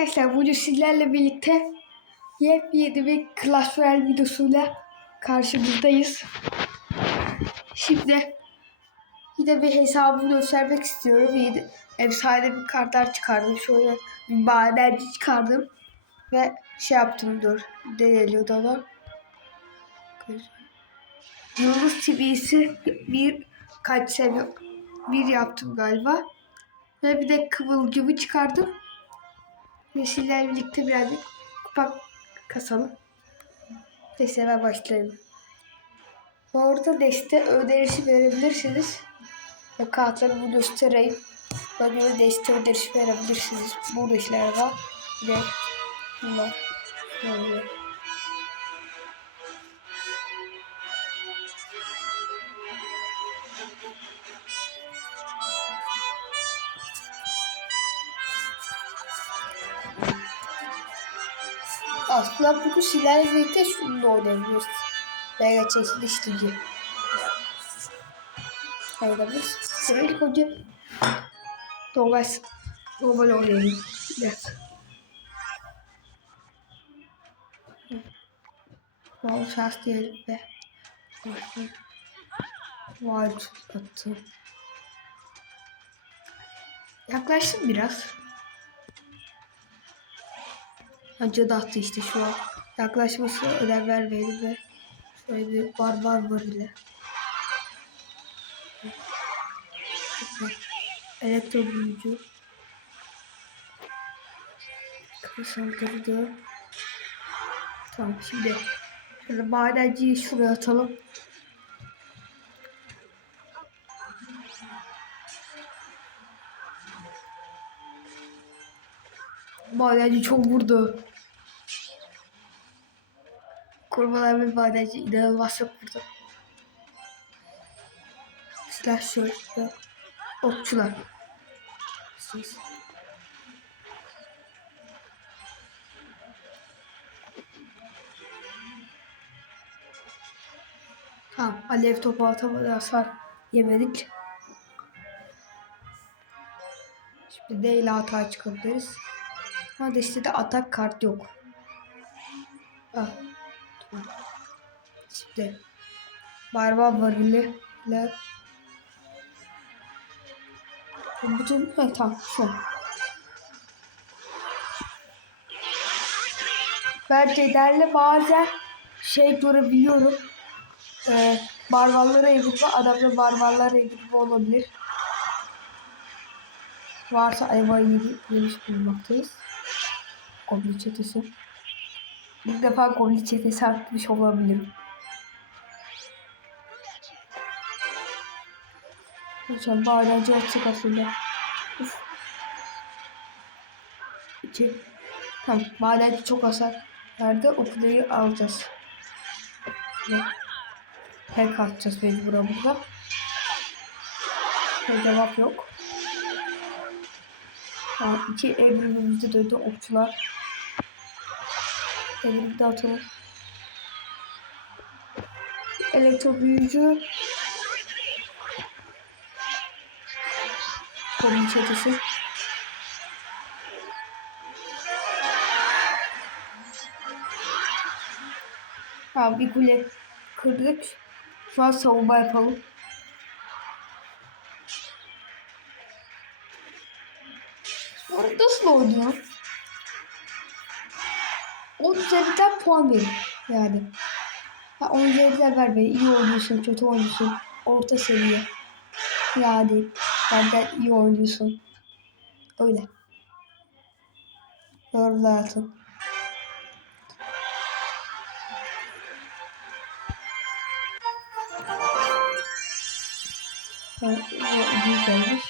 Arkadaşlar bugün sizlerle birlikte yepyeni bir Clash Royale videosuyla karşınızdayız. Şimdi yine bir hesabımı göstermek istiyorum. Yeni efsane bir kartlar çıkardım. Şöyle bir madenci çıkardım. Ve şey yaptım dur. Ne geliyordu ona? Yıldız TV'si bir kaç seviye bir yaptım galiba. Ve bir de kıvılcımı çıkardım. Ve sizlerle birlikte birazcık kupa kasalım. Neyse hemen başlayalım. Orada deste önerisi verebilirsiniz. Ve kartlarımı göstereyim. Böyle deste önerisi verebilirsiniz. Burada işler var. Bir de bunlar. Böyle. Aslında bugün sizlerle birlikte şunu da oynayabiliriz. Mega çekiliştirici. Oynayabiliriz. Sonra ilk önce normal, normal oynayalım. Biraz. Bol şans diyelim ve Vay attı. Yaklaştım biraz. Acı attı işte şu an. Yaklaşması önem vermeyelim ve şöyle bir barbar var ile. Elektro büyücü. Saldırdı. Tamam şimdi şöyle madenciyi şuraya atalım. Madenci çok vurdu. Kurbalar ve madenci inanılmaz çok vurdu. Silah şöyle. Okçular. Siz. Tamam. Alev topu atamadı hasar yemedik. Şimdi değil hata çıkabiliriz. Ama destede atak kart yok. Ah. Tamam. Şimdi barbar varili ile bütün ha, tamam şu. Ben Ceder'le bazen şey görebiliyorum. Ee, barbarlara evrimi, adamda barbarlara evrimi olabilir. Varsa ayva yemiş bulunmaktayız. Goblin çetesi. İlk defa Goblin çetesi artmış olabilirim. Hocam bağıracı açık aslında. Uf. İki. Tamam. Bağıracı çok hasar verdi. O kuleyi alacağız. Ve hack atacağız mecburen burada. Ve cevap yok. Tamam. iki evrimimizde döndü okçular. Evrim de atalım. Elektro büyücü. Kolun çetesi. Tamam bir kule kırdık. Şu an savunma yapalım. Nasıl oynuyor? 10 üzerinden puan verin. Yani. Ha, 10 üzerinden vermeyin. İyi oynuyorsun, kötü oynuyorsun. Orta seviye. Yani benden iyi oynuyorsun. Öyle. Yorumlar atın. Gelmiş.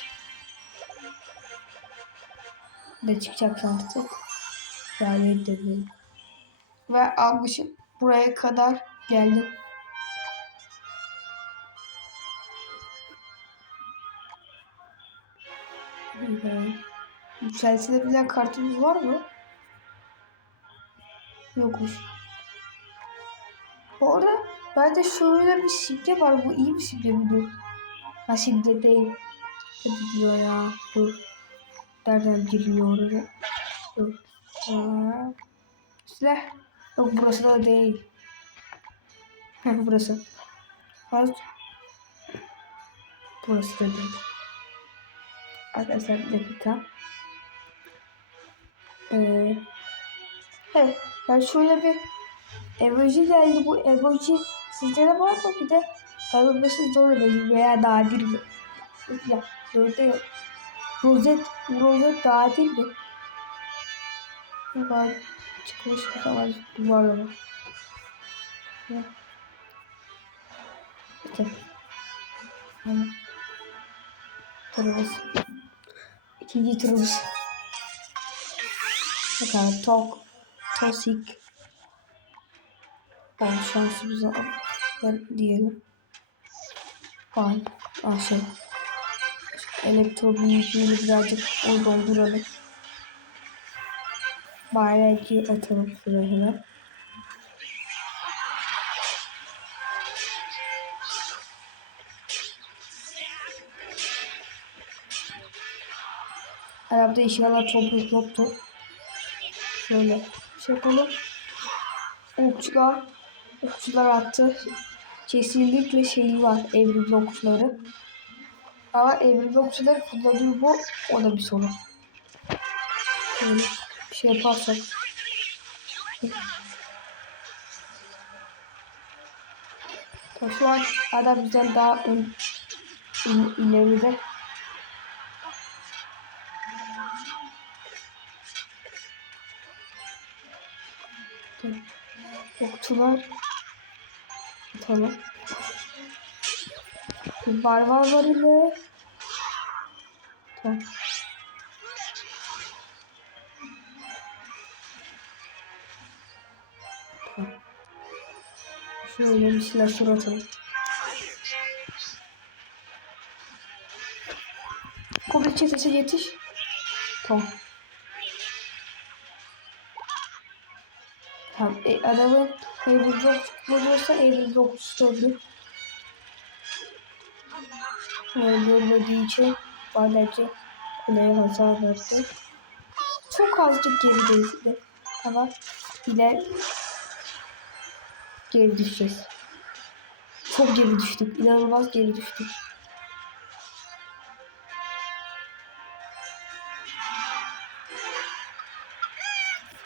Ne çıkacak artık? Yani dedim. Ve almışım. Buraya kadar geldim. Yükseltilebilen kartımız var mı? Yokmuş. Bu arada bende şöyle bir simge var. Bu iyi bir simge mi dur? Ha simge değil. Hadi diyor ya. Dur. Nereden giriyor oraya? Dur. Ha. Silah. Yok burası da değil. Heh, burası. Az. Burası da değil. Arkadaşlar bir dakika. Ee, evet. Ben şöyle bir emoji geldi. Bu emoji sizde de var mı? Bir de alınması zor emoji veya nadir mi? Ya dörde yok. Rozet, rozet nadir mi? Ben çıkmış. Ya. İşte. Hani. Turumuz. İkinci turumuz. Bakalım tok. Tosik. Bol şansımıza ver diyelim. Vay. Ah şey. Elektro büyüklüğünü birazcık dolduralım. Bayraki atalım sırasına. Arabada inşallah toprak yoktur. Şöyle şey yapalım. Okçular, okçular attı. Kesinlikle şeyi var evrimli okçuları. Ama evrimli okçuları kullanıyor bu. O da bir sorun. Şöyle şey yaparsak. Tamam, Şu an adam bizden daha ön, il- ileride. Okçular atalım. Barbar var ile. Tamam. Şöyle bir silah atalım. Kobra çetesi yetiş. Tamam. Tamam. E, adamın Rock buluyorsa Evil Rock tutabilir. Öldürmediği için badece kuleye hasar verdi. Çok azıcık gerideydi. Ama iler geri düşeceğiz. Çok geri düştük. İnanılmaz geri düştük.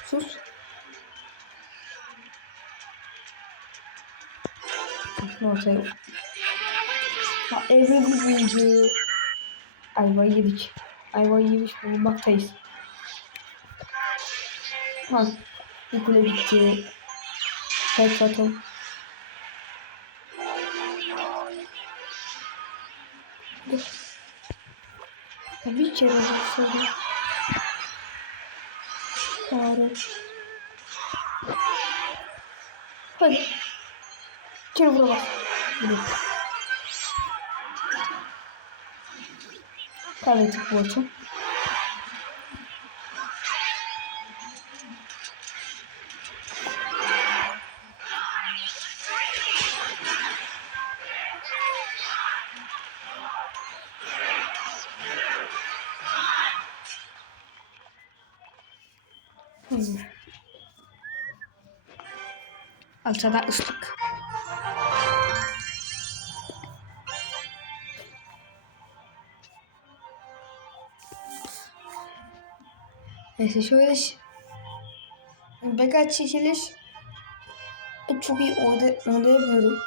Sus. Ne olacak? Ha, evrim büyücü. Ayvayı yedik. Ayvayı yemiş bulunmaktayız. Ha, bir kule bitti. Tek atalım. Ya bir kere başladı. Bari. Hadi. Kere vura bak. Vurayım. Kaybettik bu maçı. Hmm. Alçada ıslık. Neyse şöyle birkaç çekiliş çok iyi oyda, oynayamıyorum.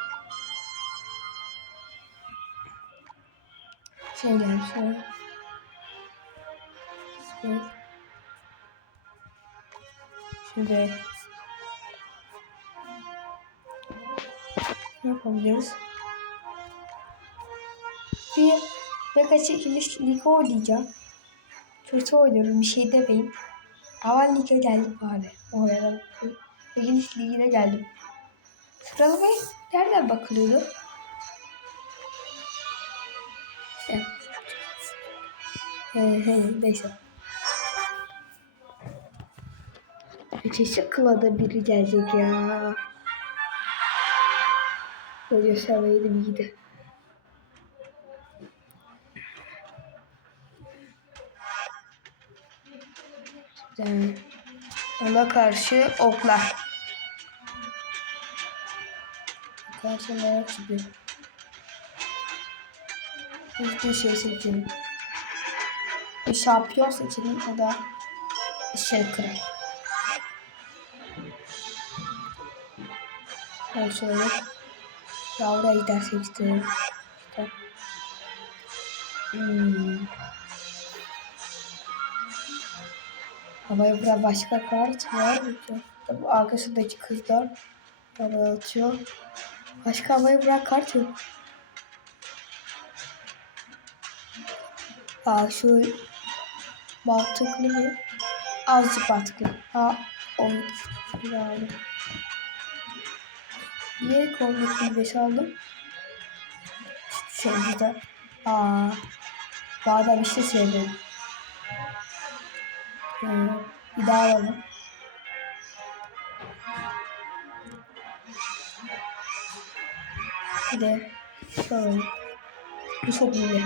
Şöyle şöyle. Şöyle. Şimdi ne yapabiliriz? Bir birkaç çekiliş lig oynayacağım. Kötü oynuyorum bir şey demeyin. Ama lige geldim bari. Oraya İngiliz ligine geldim. Sıralamaya nereden bakılıyordu? Evet. Ee, neyse. Ötesi kılada biri gelecek ya. Böyle seveydim iyiydi. Güzel. Ona karşı oklar. Karşı merak gibi. Hiçbir şey seçelim. Şampiyon seçelim o da Shulker. Ben şöyle yavru ejder seçtim. İşte. Hmm. Havaya bırak başka kart var mı ki? Bu arkasındaki kızlar havaya atıyor. Başka havaya bırak kart yok. Aa şu mantıklı mı? Azıcık mantıklı. Ha onu aldım. Niye kolluk kulübesi aldım? Şey burada. Aa. Da bir şey söyledim. Ee, bir daha alalım. Bir de şöyle. Bu çok iyi.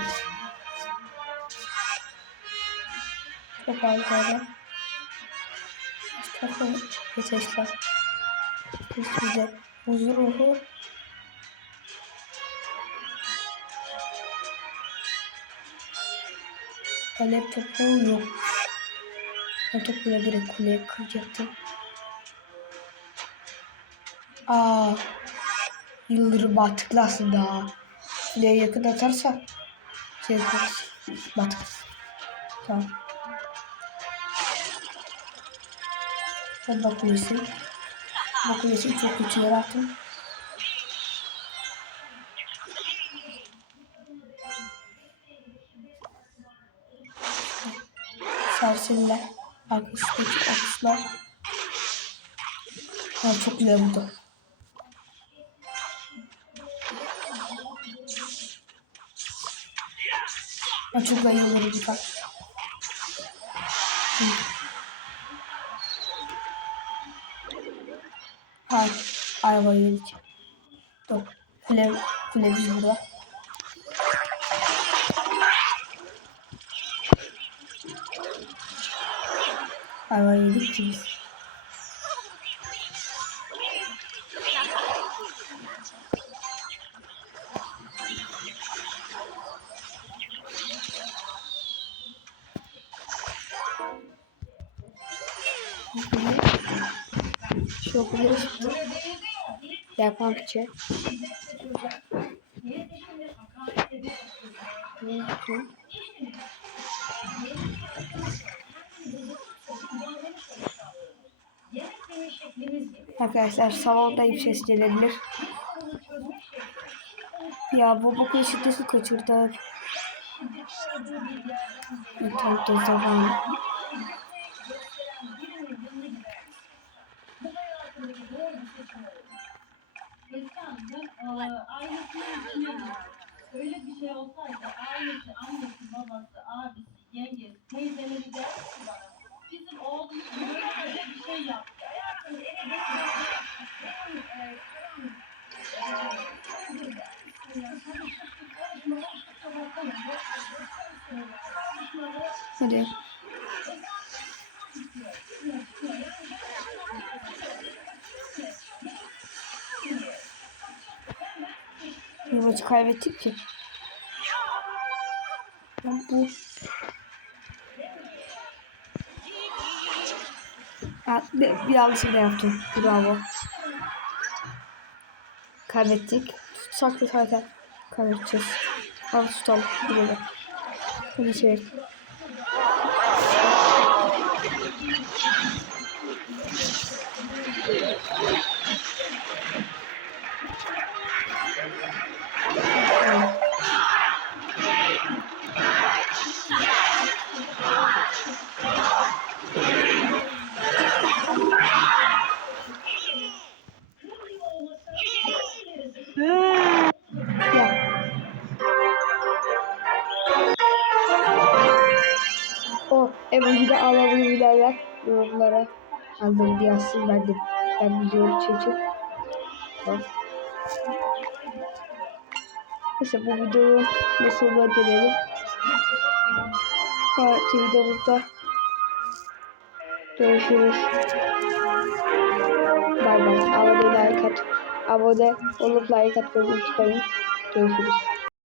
Çok harika. Mustafa ve Tesla. Üstümüzde huzur ruhu. Alev topu yok. O topuyla direkt kuleye kıracaktı. Aa, yıldırım batıklı aslında. Kuleye yakın atarsa şey yaparız. Batık. Tamam. Ben bakıyorsun. Bakıyorsun çok kötü yere attım. Serseriler. Arkasındaki okçular. Ha, çok güzel buldu. Ha, çok olur bir bak. Hayır. Araba yedik. Dur. Kule biz burada. Araba yedik ki biz. Şokları çıktı. Yapakçı. Arkadaşlar salonda bir ses gelebilir. Ya bu bakın şiddeti kaçırdı. İnternette zaman. Öyle bir şey olsaydı ailesi, annesi, babası, abisi, yengesi, teyzeleri derdi ki bana bizim oğlumuz böyle bir şey yaptı. Hayatım Hadi. Bir maçı kaybettik ki. Ben bu Ha, bir, bir yanlışlık da yaptım. Bravo. Kaybettik. Tutsak da zaten kaybedeceğiz. Al tutalım. Böyle. Hadi şey. O emoji de alabilirler yorumlara. Aldım aslında ben de ben biliyorum çünkü. Bak. Neyse bu videoyu da sonuna gelelim. Evet videomuzda Görüşürüz. Bay bay. Abone like at. Abone olup like atmayı unutmayın. Görüşürüz.